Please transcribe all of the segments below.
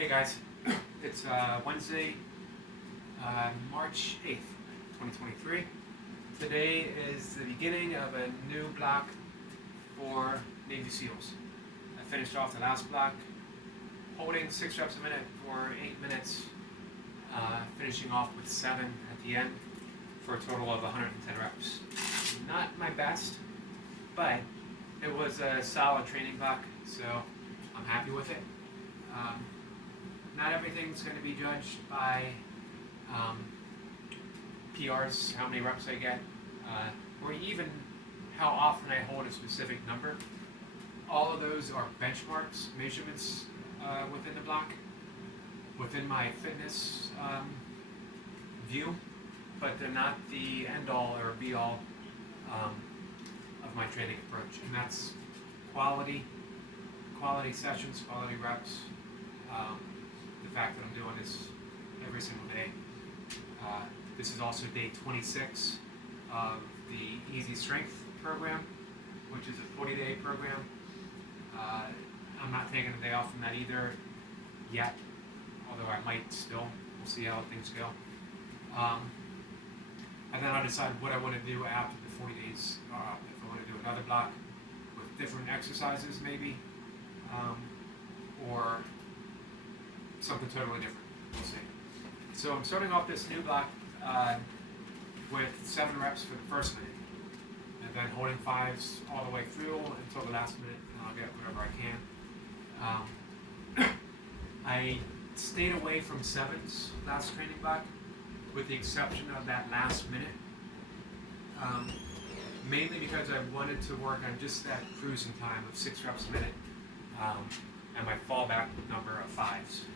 Hey guys, it's Wednesday, March 8th, 2023. Today is the beginning of a new block for Navy SEALs. I finished off the last block, holding 6 reps a minute for 8 minutes, finishing off with 7 at the end for a total of 110 reps. Not my best, but it was a solid training block, so I'm happy with it. Not everything's going to be judged by PRs, how many reps I get, or even how often I hold a specific number. All of those are benchmarks, measurements within the block, within my fitness view, but they're not the end-all or be-all of my training approach, and that's quality sessions, quality reps. The fact that I'm doing this every single day. This is also day 26 of the Easy Strength program, which is a 40-day program. I'm not taking a day off from that either yet, although I might still. We'll see how things go. And then I'll decide what I want to do after the 40 days. If I want to do another block with different exercises maybe, or something totally different. We'll see. So I'm starting off this new block with 7 reps for the first minute, and then holding 5s all the way through until the last minute, and I'll get whatever I can. I stayed away from 7s last training block, with the exception of that last minute, mainly because I wanted to work on just that cruising time of 6 reps a minute, and my fallback number of 5s.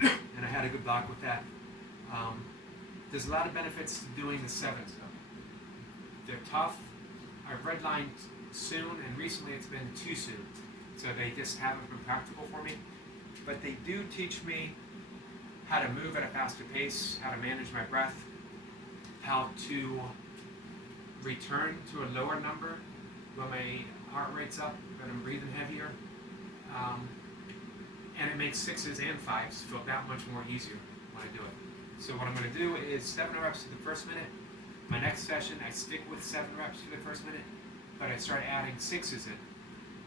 And I had a good block with that. There's a lot of benefits to doing the 7s though. They're tough. I've redlined soon, and recently it's been too soon, so they just haven't been practical for me. But they do teach me how to move at a faster pace, how to manage my breath, how to return to a lower number when my heart rate's up, when I'm breathing heavier. And it makes 6s and 5s feel that much more easier when I do it. So what I'm going to do is 7 reps for the first minute. My next session, I stick with 7 reps for the first minute, but I start adding 6s in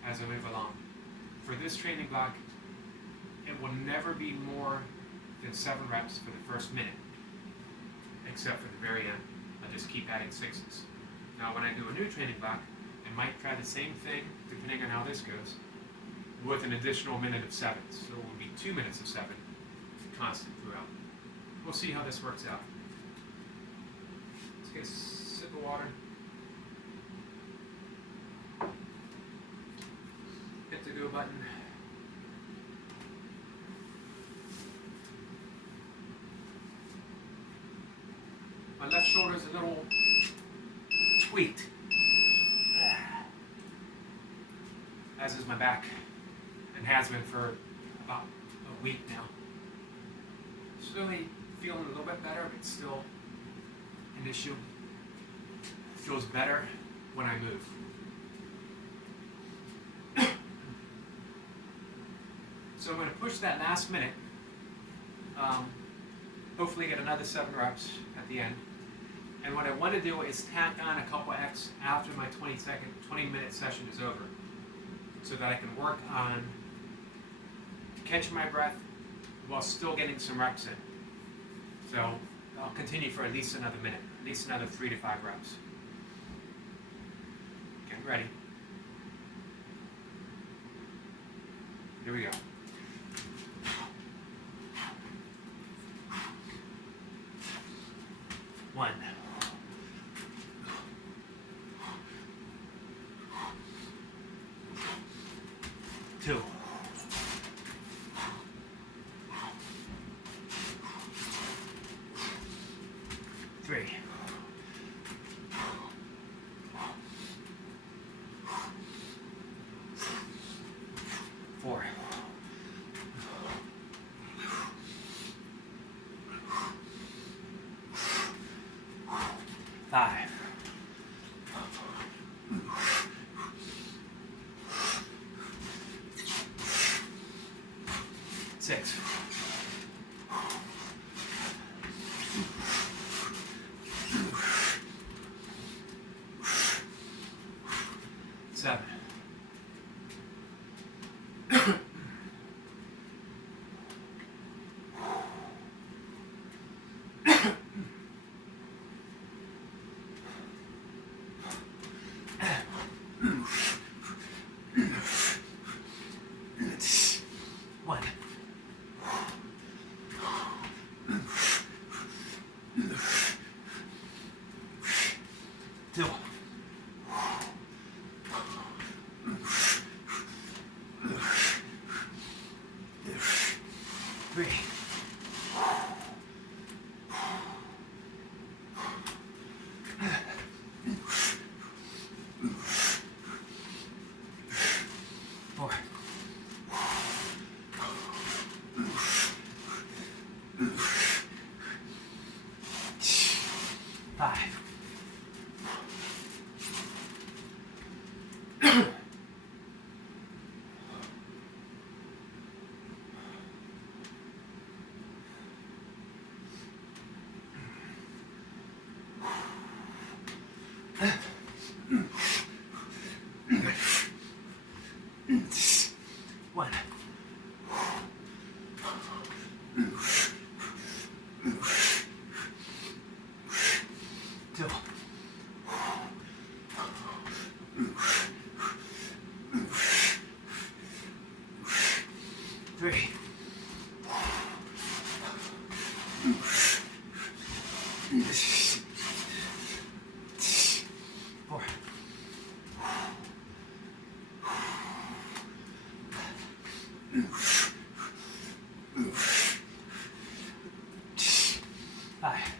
as I move along. For this training block, it will never be more than 7 reps for the first minute, except for the very end. I'll just keep adding 6s. Now when I do a new training block, I might try the same thing, depending on how this goes, with an additional minute of 7s. So it will be 2 minutes of 7, constant throughout. We'll see how this works out. Let's get a sip of water. Hit the go button. My left shoulder is a little tweaked, as is my back, and has been for about a week now. Slowly feeling a little bit better, but still an issue. It feels better when I move. So I'm going to push that last minute, hopefully get another 7 reps at the end. And what I want to do is tack on a couple X after my 20-minute session is over, so that I can work on catching my breath while still getting some reps in. So I'll continue for at least another minute, at least another 3 to 5 reps. Get ready. Here we go. 1. 2. 3. 4. 6, 7, 1. 2. 3. 4. 5. 1. 2. 3. 4. 5.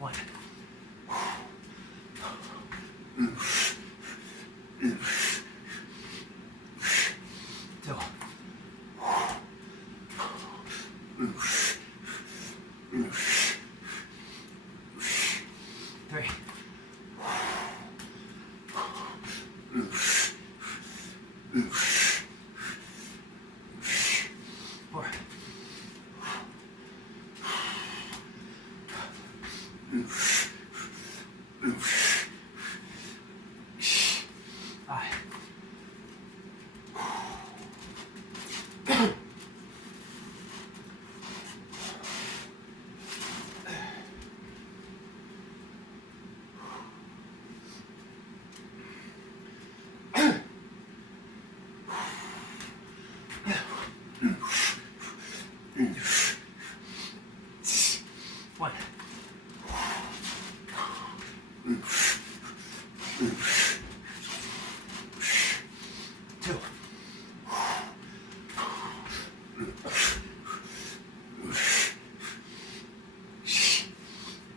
1. 2. 3. 4. 5. 1. 2. 3. 4. 5. 1. 2. 3.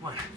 4. 5.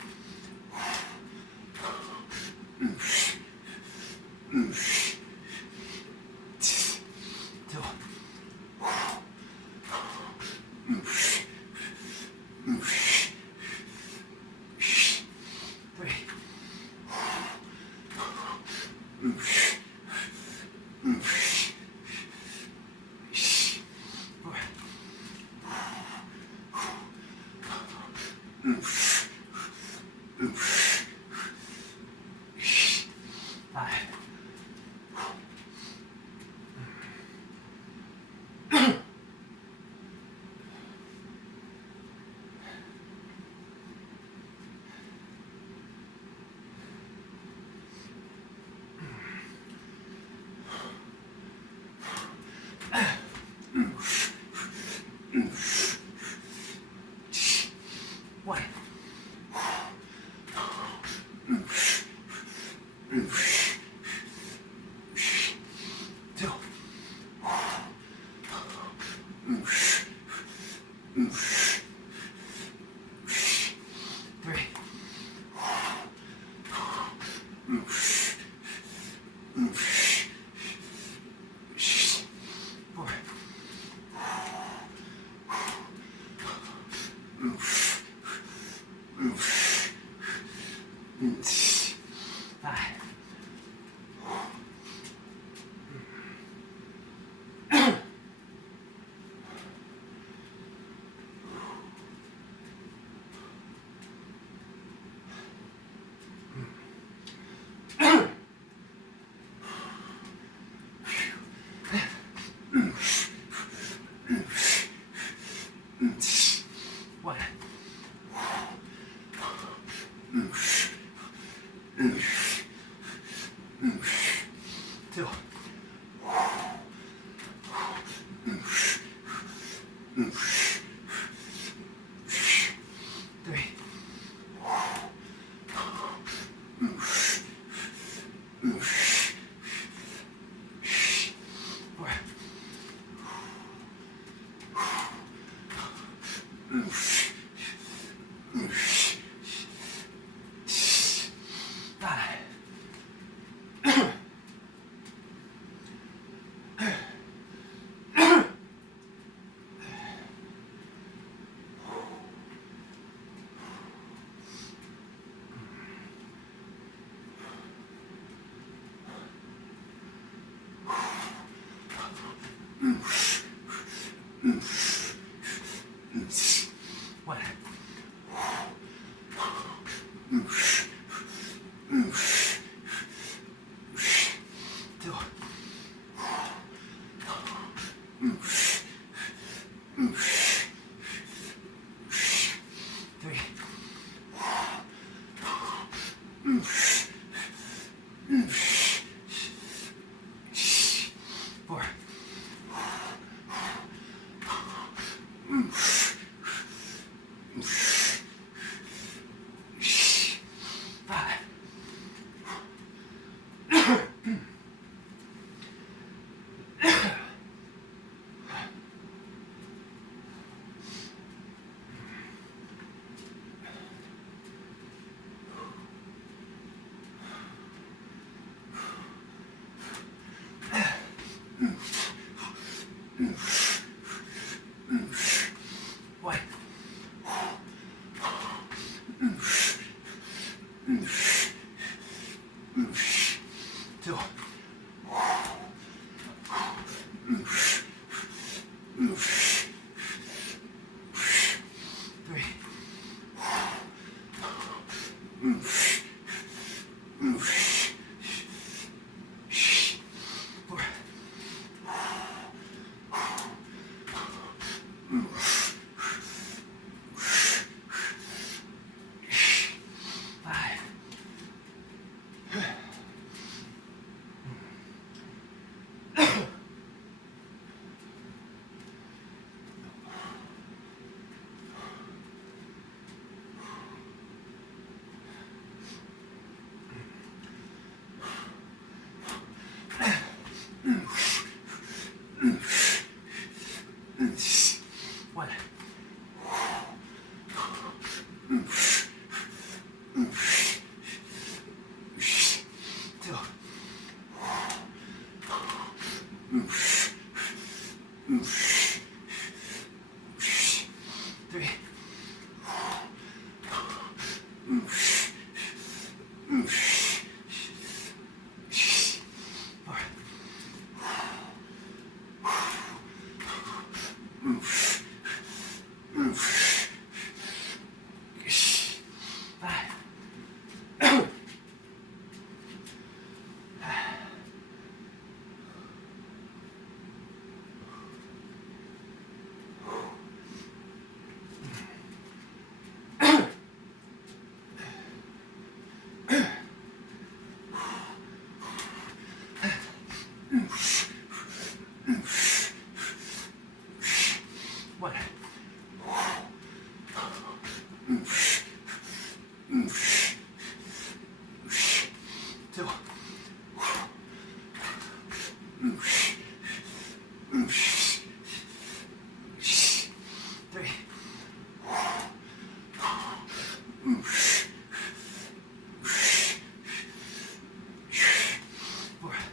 4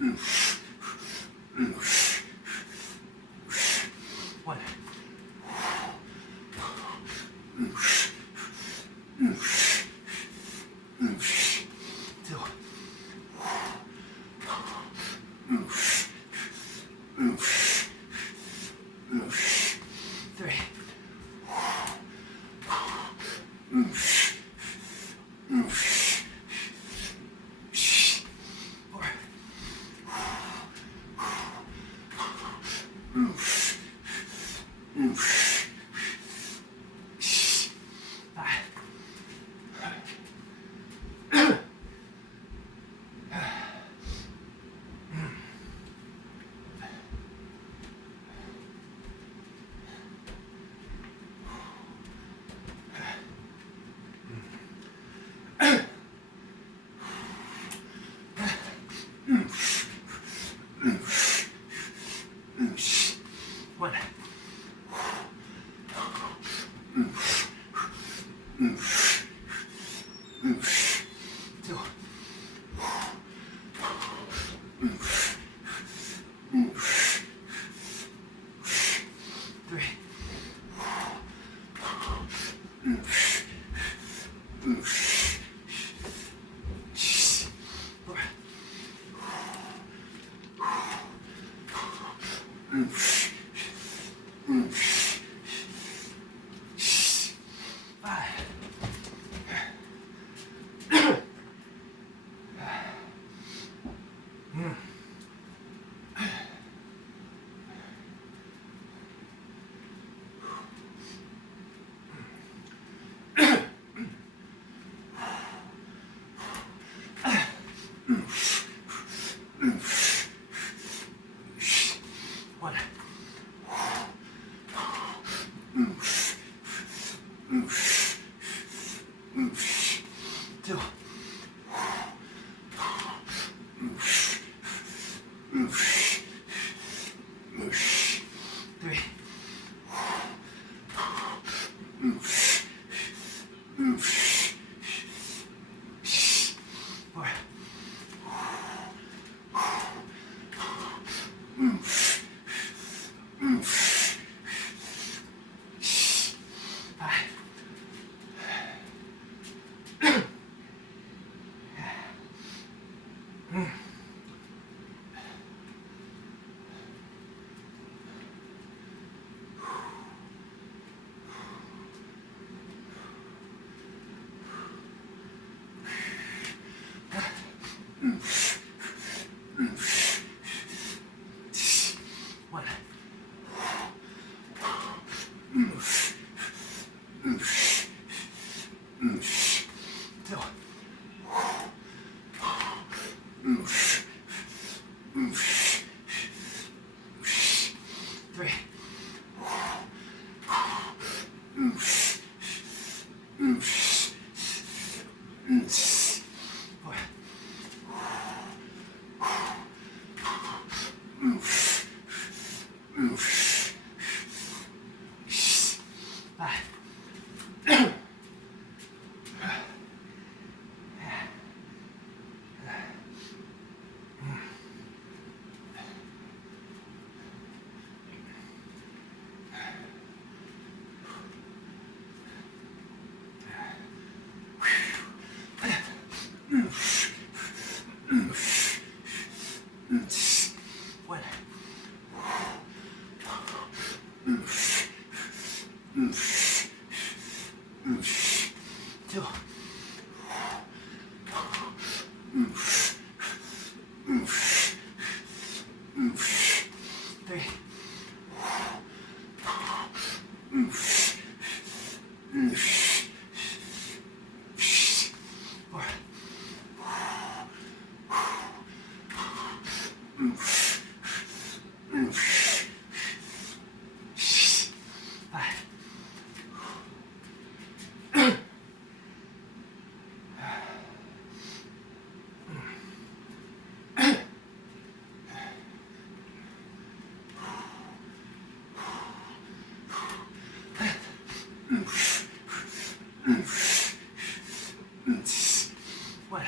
One. One. Two. Three. Four. Five. One. Two. Three. Four. Five. One. Two. Three. Four. Five. One. Two. Three. Four. Five. One.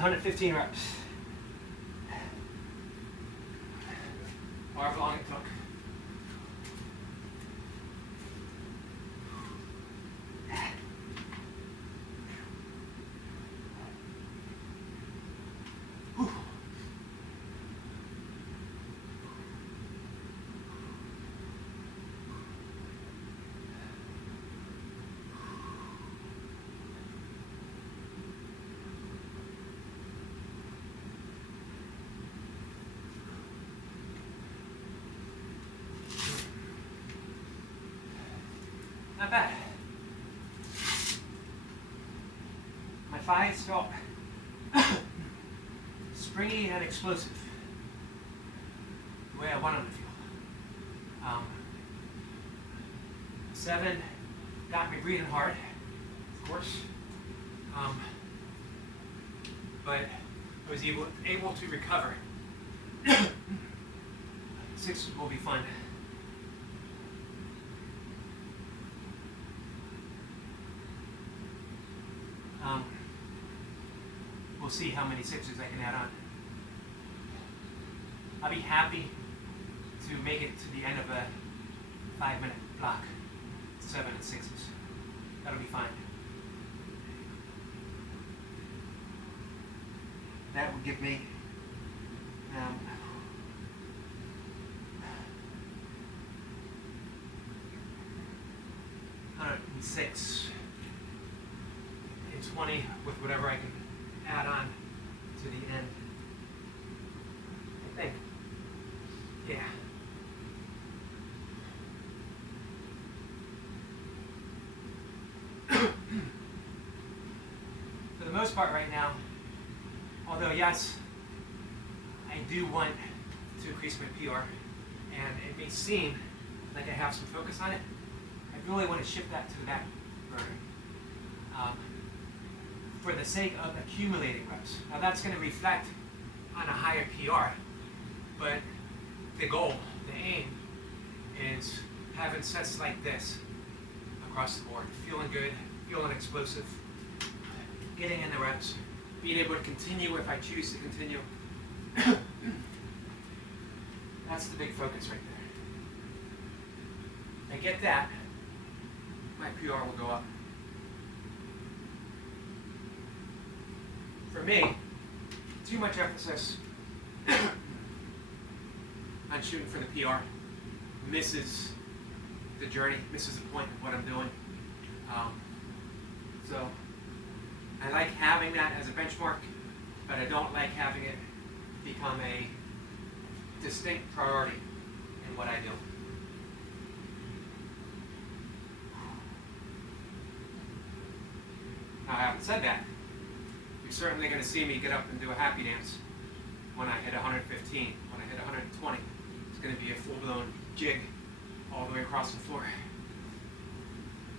115 reps. However long it took. Not bad. My thighs felt springy and explosive, the way I wanted them to feel. 7 got me breathing hard, of course, but I was able to recover. 6 will be fun. We'll see how many 6s I can add on. I'll be happy to make it to the end of a 5-minute block, 7 and 6s. That'll be fine. That will give me in 6 and 20 with whatever I can add on to the end. I think. Yeah. For the most part right now, although yes, I do want to increase my PR, and it may seem like I have some focus on it, I really want to shift that to the back burner for the sake of accumulating reps. Now that's going to reflect on a higher PR, but the goal, the aim, is having sets like this across the board, feeling good, feeling explosive, getting in the reps, being able to continue if I choose to continue. That's the big focus right there. If I get that, my PR will go up. For me, too much emphasis on shooting for the PR misses the journey, misses the point of what I'm doing. So I like having that as a benchmark, but I don't like having it become a distinct priority in what I do. Now, I haven't said that. You're certainly going to see me get up and do a happy dance when I hit 115. When I hit 120, it's going to be a full-blown jig all the way across the floor.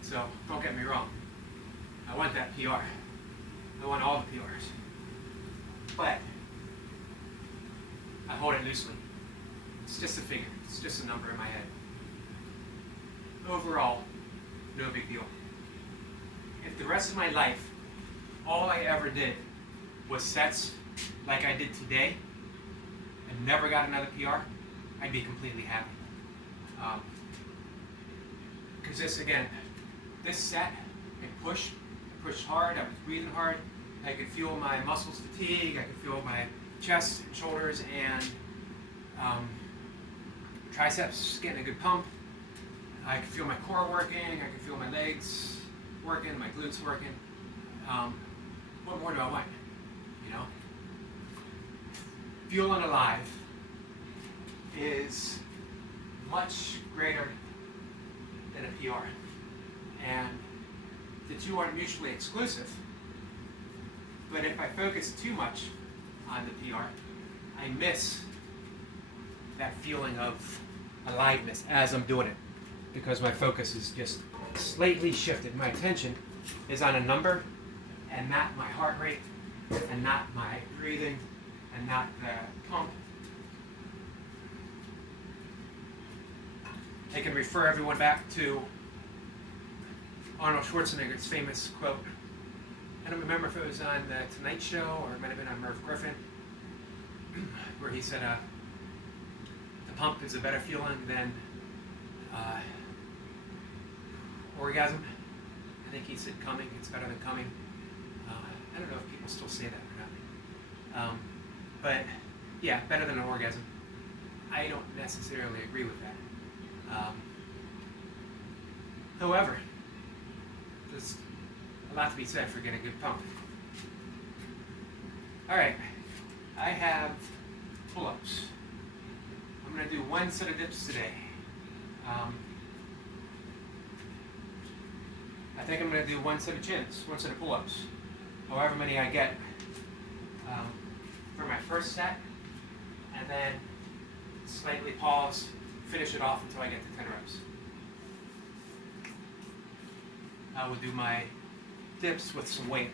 So don't get me wrong. I want that PR. I want all the PRs. But I hold it loosely. It's just a figure. It's just a number in my head. Overall, no big deal. If the rest of my life, all I ever did was sets like I did today and never got another PR, I'd be completely happy. Because this set, I pushed hard, I was breathing hard, I could feel my muscles fatigue, I could feel my chest and shoulders and triceps getting a good pump. I could feel my core working, I could feel my legs working, my glutes working. What more do I want? You know? Feeling alive is much greater than a PR. And the two aren't mutually exclusive. But if I focus too much on the PR, I miss that feeling of aliveness as I'm doing it, because my focus is just slightly shifted. My attention is on a number and not my heart rate and not my breathing and not the pump. I can refer everyone back to Arnold Schwarzenegger's famous quote. I don't remember if it was on the Tonight Show or it might have been on Merv Griffin, where he said, the pump is a better feeling than orgasm. I think he said coming, it's better than coming. I don't know if people still say that or not. But yeah, better than an orgasm. I don't necessarily agree with that. However, there's a lot to be said for getting a good pump. Alright, I have pull-ups. I'm going to do one set of dips today. I think I'm going to do one set of chins, one set of pull-ups, however many I get for my first set, and then slightly pause, finish it off until I get to 10 reps. I will do my dips with some weight.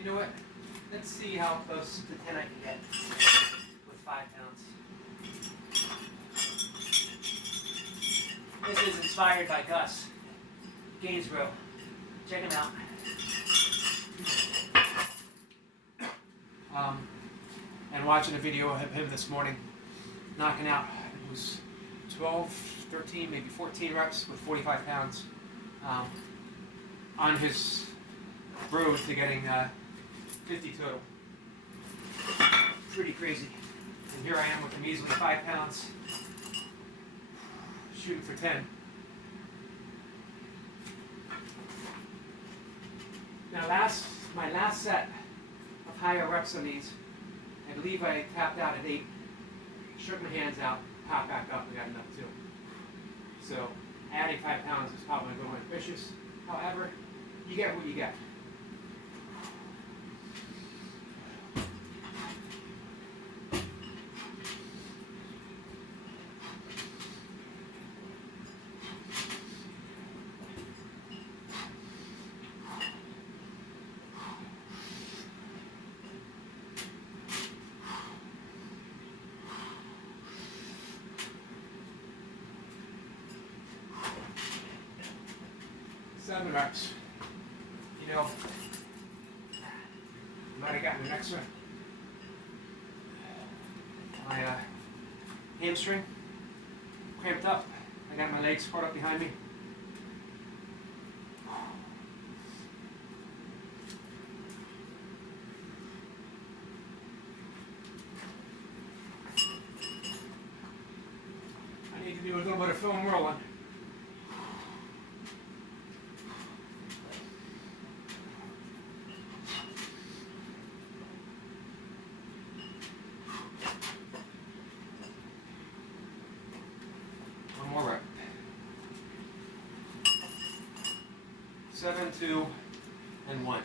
You know what? Let's see how close to 10 I can get with 5 pounds. This is inspired by Gus Gainsborough. Check him out. And watching a video of him this morning knocking out, it was 12, 13, maybe 14 reps with 45 pounds on his road to getting 50 total. Pretty crazy. And here I am with the measly 5 pounds, shooting for 10. Now my last set of higher reps on these, I believe I tapped out at 8, shook my hands out, popped back up, and got another 2. So adding 5 pounds is probably a little ambitious. However, you get what you get. Seven reps. You know, might have gotten an extra. My hamstring cramped up. I got my legs spread up behind me. I need to do a little bit of foam rolling. One more rep. 7, 2, and 1.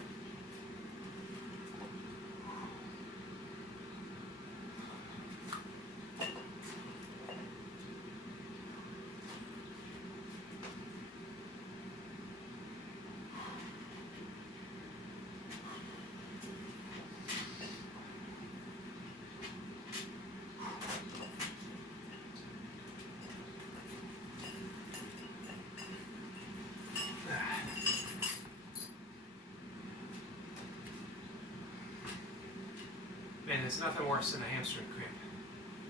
Man, there's nothing worse than a hamstring cramp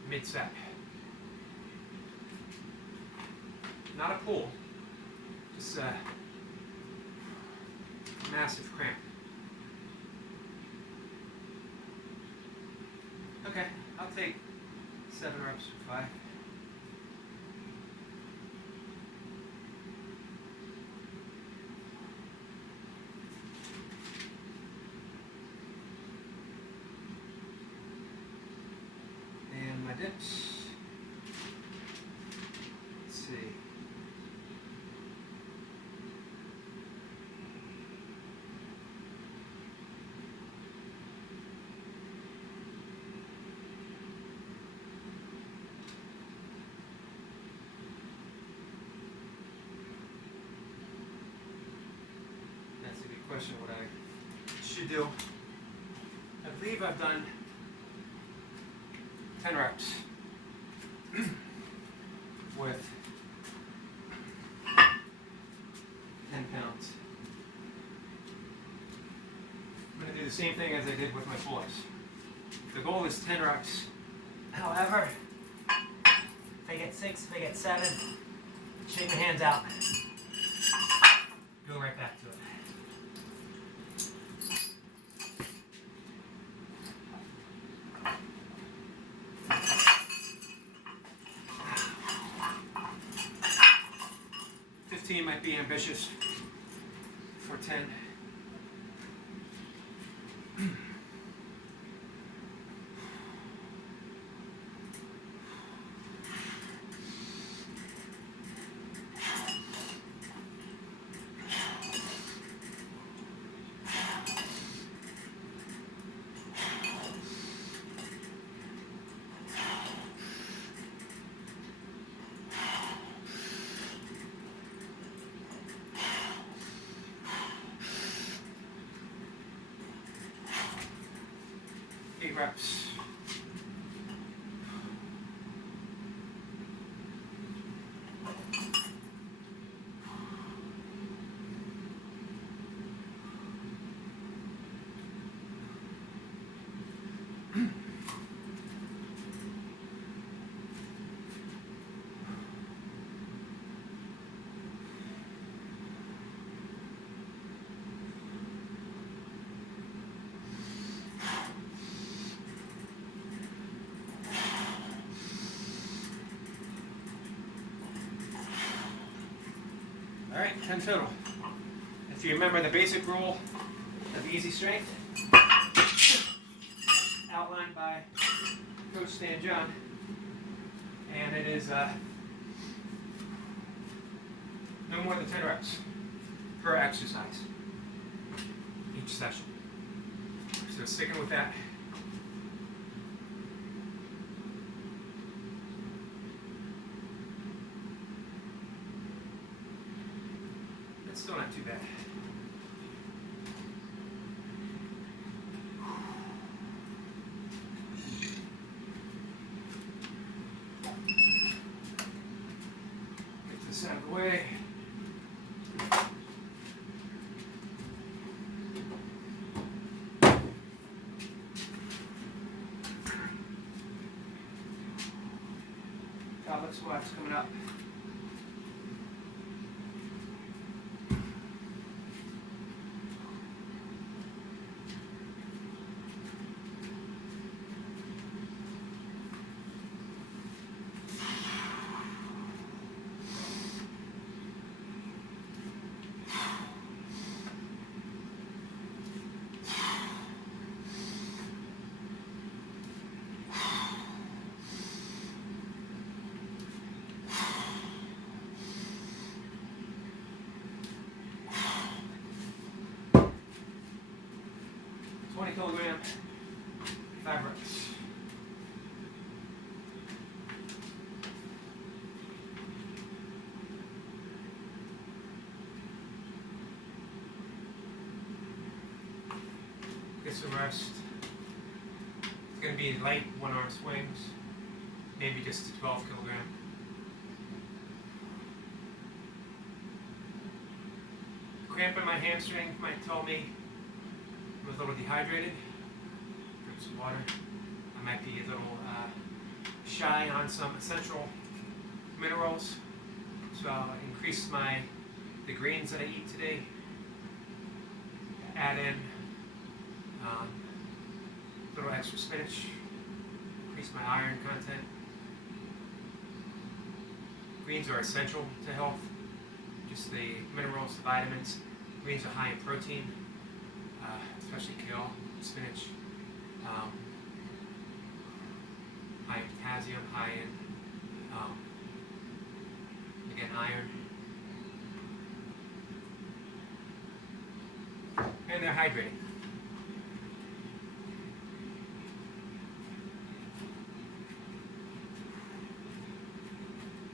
mid-set. Not a pull, just a massive cramp. Okay, I'll take 7 reps for 5. My dips. Let's see. That's a good question, what I should do. I believe I've done 10 reps with 10 pounds. I'm going to do the same thing as I did with my pull-ups. The goal is 10 reps. However, if I get 6, if I get 7, shake my hands out, go right back to it. Might be ambitious for 10. Reps. Alright, 10 total. If you remember the basic rule of easy strength, outlined by Coach Stan John, and it is no more than 10 reps per exercise each session. So sticking with that. It's still not too bad. Get this out of the way. Goblet squats coming up. Kilogram, 5 reps. Get some rest. It's going to be light one-arm swings, maybe just 12 kilogram. Cramp in my hamstring might tell me I'm a little dehydrated. Drink some water. I might be a little shy on some essential minerals, so I'll increase the greens that I eat today. Add in a little extra spinach. Increase my iron content. Greens are essential to health. Just the minerals, the vitamins. Greens are high in protein. Especially kale, spinach, high in potassium, high in, again, iron. And they're hydrating.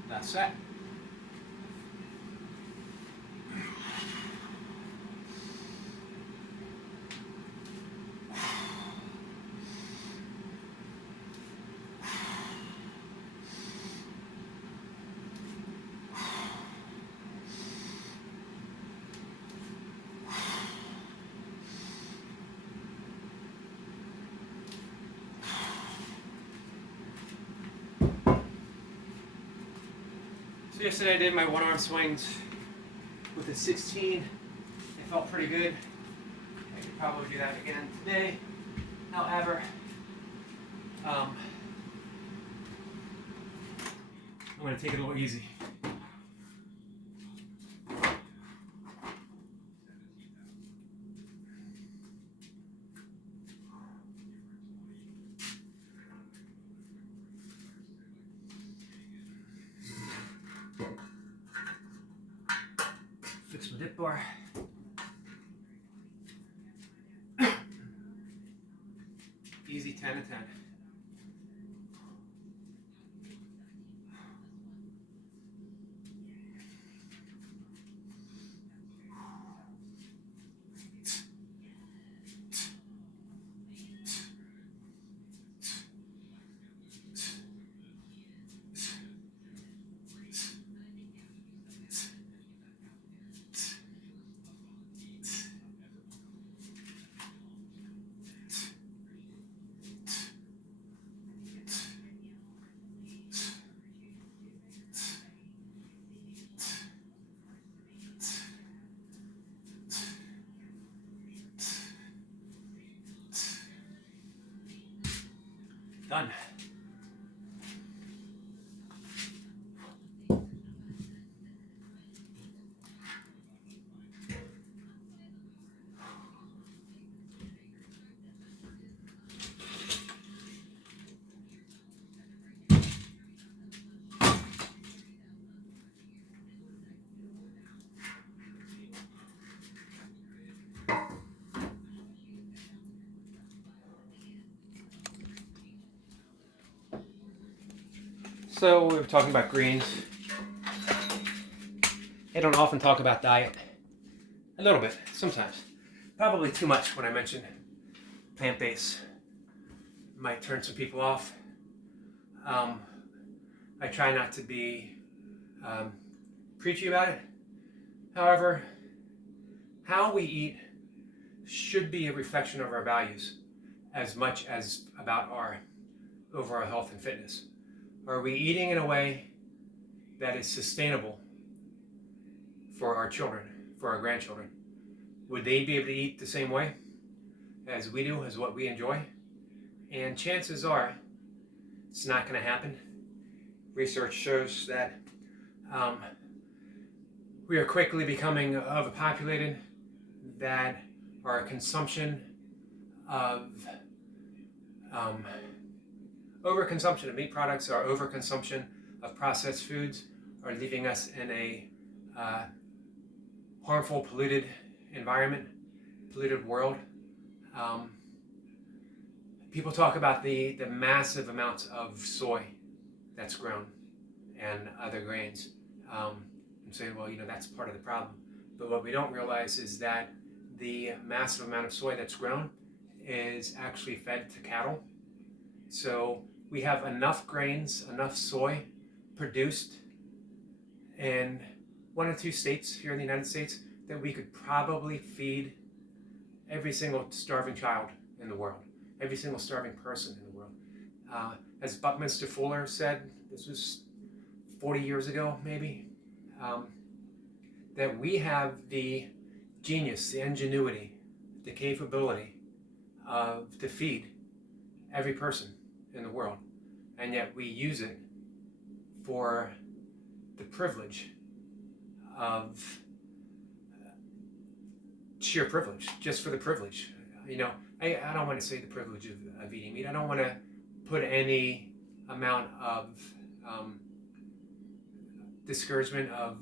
That's set. So yesterday I did my one-arm swings with a 16. It felt pretty good. I could probably do that again today. However, I'm going to take it a little easy. Fix my dip bar. Easy 10 to 10. Done. So we were talking about greens. I don't often talk about diet. A little bit, sometimes. Probably too much when I mention plant-based. Might turn some people off. I try not to be preachy about it. However, how we eat should be a reflection of our values as much as about our overall health and fitness. Are we eating in a way that is sustainable for our children, for our grandchildren? Would they be able to eat the same way as we do, as what we enjoy? And chances are it's not going to happen. Research shows that we are quickly becoming overpopulated, that our consumption of overconsumption of meat products, our overconsumption of processed foods are leaving us in a harmful, polluted environment, polluted world. People talk about the massive amounts of soy that's grown and other grains, and say, well, that's part of the problem. But what we don't realize is that the massive amount of soy that's grown is actually fed to cattle. So we have enough grains, enough soy produced in 1 or 2 states here in the United States that we could probably feed every single starving child in the world, every single starving person in the world. As Buckminster Fuller said, this was 40 years ago maybe, that we have the genius, the ingenuity, the capability to feed every person in the world, and yet we use it for the privilege of sheer privilege, just for the privilege. I don't want to say the privilege of eating meat. I don't want to put any amount of discouragement of,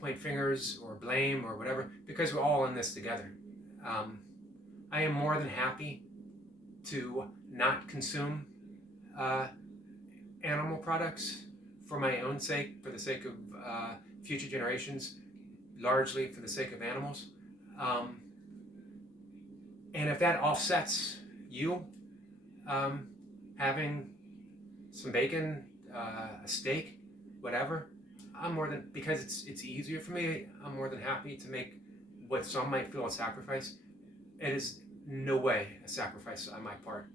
point fingers or blame or whatever, because we're all in this together. I am more than happy to not consume animal products for my own sake, for the sake of future generations, largely for the sake of animals. And if that offsets you having some bacon, a steak, whatever, because it's easier for me, I'm more than happy to make what some might feel a sacrifice. It is no way a sacrifice on my part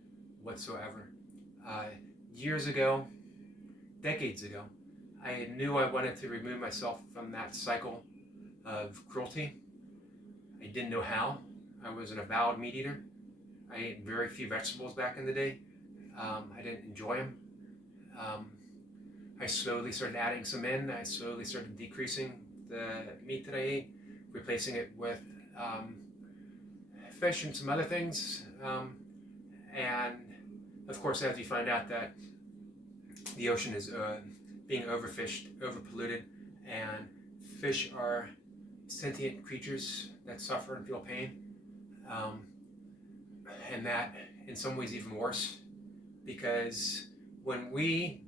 whatsoever. Years ago, decades ago, I knew I wanted to remove myself from that cycle of cruelty. I didn't know how. I was an avowed meat eater. I ate very few vegetables back in the day. I didn't enjoy them. I slowly started adding some in. I slowly started decreasing the meat that I ate, replacing it with fish and some other things. And of course, as you find out that the ocean is being overfished, overpolluted, and fish are sentient creatures that suffer and feel pain, and that in some ways even worse, because when we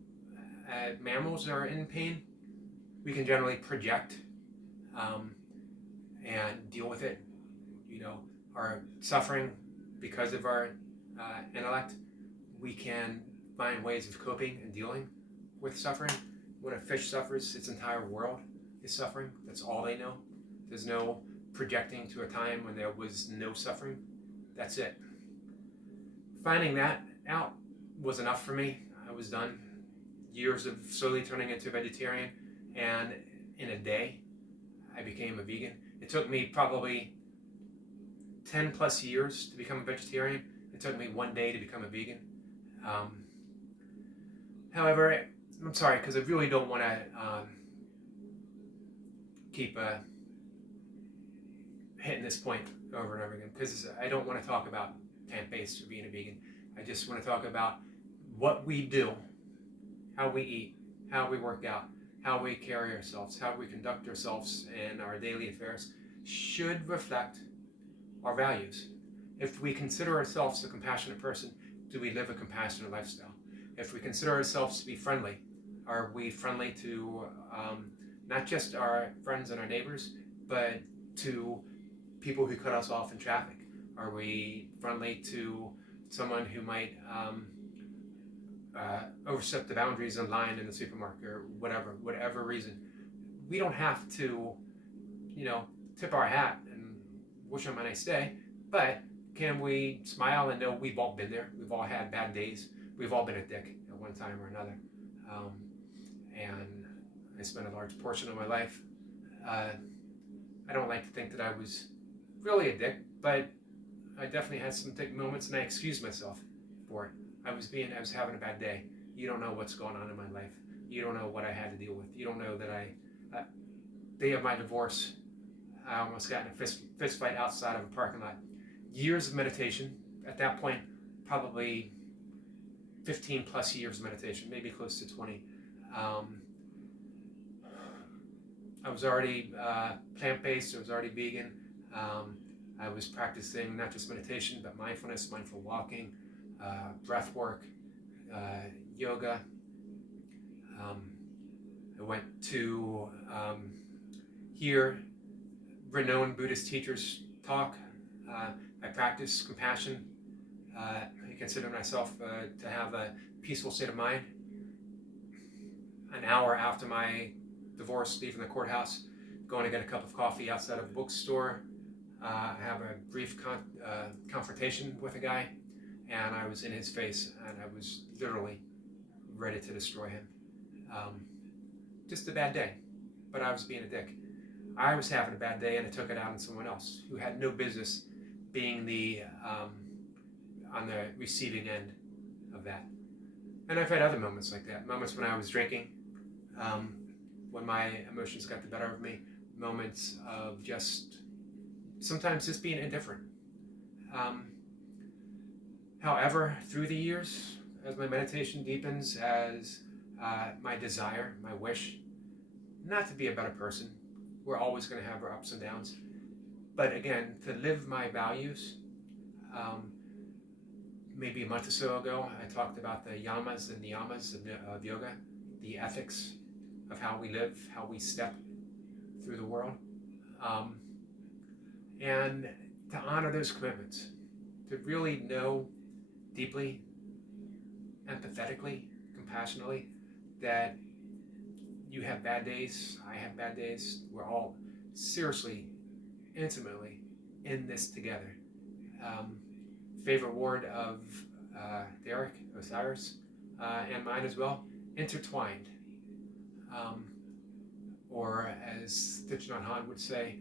mammals are in pain, we can generally project and deal with it. Our suffering because of our intellect, we can find ways of coping and dealing with suffering. When a fish suffers, its entire world is suffering. That's all they know. There's no projecting to a time when there was no suffering. That's it. Finding that out was enough for me. I was done. Years of slowly turning into a vegetarian, and in a day, I became a vegan. It took me probably 10 plus years to become a vegetarian. It took me 1 day to become a vegan. However, I'm sorry, because I really don't want to keep hitting this point over and over again, because I don't want to talk about plant-based or being a vegan. I just want to talk about what we do, how we eat, how we work out, how we carry ourselves, how we conduct ourselves in our daily affairs should reflect our values. If we consider ourselves a compassionate person, do we live a compassionate lifestyle? if we consider ourselves to be friendly, are we friendly to not just our friends and our neighbors, but to people who cut us off in traffic? Are we friendly to someone who might overstep the boundaries in line in the supermarket or whatever reason? We don't have to, tip our hat and wish them a nice day, but can we smile and know we've all been there? We've all had bad days. We've all been a dick at one time or another. And I spent a large portion of my life. I don't like to think that I was really a dick, but I definitely had some dick moments, and I excused myself for it. I was having a bad day. You don't know what's going on in my life. You don't know what I had to deal with. You don't know that day of my divorce, I almost got in a fist fight outside of a parking lot. Years of meditation. At that point, probably 15 plus years of meditation, maybe close to 20. I was already plant-based. I was already vegan. I was practicing not just meditation, but mindfulness, mindful walking, breath work, yoga. I went to hear renowned Buddhist teachers talk. I practice compassion. I consider myself to have a peaceful state of mind. An hour after my divorce, leaving the courthouse, going to get a cup of coffee outside of a bookstore. I have a brief confrontation with a guy, and I was in his face, and I was literally ready to destroy him. Just a bad day, but I was being a dick. I was having a bad day, and I took it out on someone else who had no business being on the receiving end of that. And I've had other moments like that. Moments when I was drinking, when my emotions got the better of me. Moments of sometimes just being indifferent. However, through the years, as my meditation deepens, as my desire, my wish, not to be a better person, we're always going to have our ups and downs. But again, to live my values, maybe a month or so ago, I talked about the yamas and niyamas of yoga, the ethics of how we live, how we step through the world. And to honor those commitments, to really know deeply, empathetically, compassionately, that you have bad days, I have bad days, we're all seriously, intimately in this together. Favorite word of Derek Osiris and mine as well, intertwined. Or as Thich Nhat Hanh would say,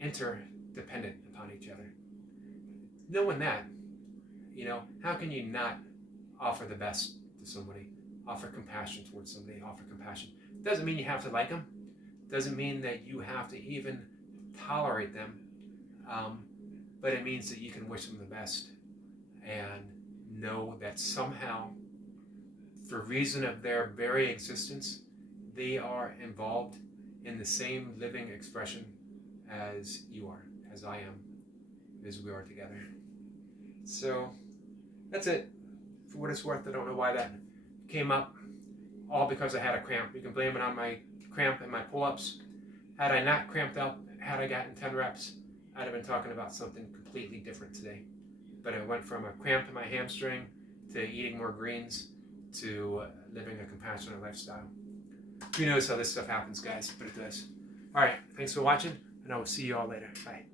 interdependent upon each other. Knowing that, how can you not offer the best to somebody, offer compassion towards somebody, offer compassion? Doesn't mean you have to like them, doesn't mean that you have to even tolerate them, but it means that you can wish them the best and know that somehow, for reason of their very existence, they are involved in the same living expression as you are, as I am, as we are together. So that's it. For what it's worth, I don't know why that came up, all because I had a cramp. You can blame it on my cramp and my pull-ups. Had I not cramped up, had I gotten 10 reps, I'd have been talking about something completely different today. But it went from a cramp in my hamstring to eating more greens to living a compassionate lifestyle. Who knows how this stuff happens, guys, but it does. All right, thanks for watching, and I will see you all later. Bye.